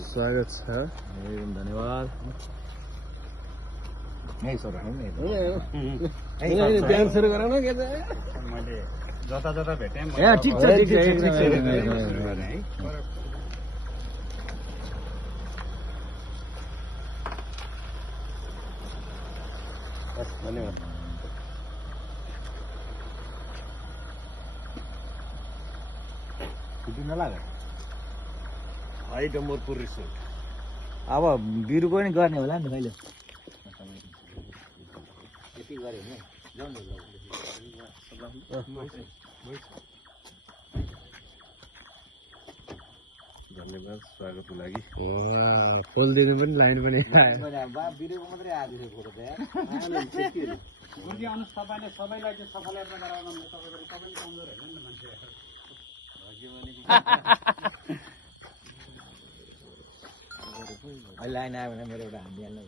स्वागत छ एकदम धन्यवाद नहीं सर बिहान सुरु गरौँ न के त मैले जता जता भेटेँ ए ठिक छ ठिक छ धन्यवाद छुट्टी नलाग्यो हाइडम्बरपुर रिसोर्ट अब बिरुको पनि गर्ने होला नि कहिले यति गऱ्यो भने जाउँ धन्यवाद स्वागतको लागि फुल दिनु पनि लाइन पनि बिरुको मात्रै आएको थियो फोटो तपाईँले सबैलाई चाहिँ सफलता गराउनु तपाईँले कमजोर होइन नि मान्छे अहिले लाइन आयो भने मेरो एउटा हामी हाल्नु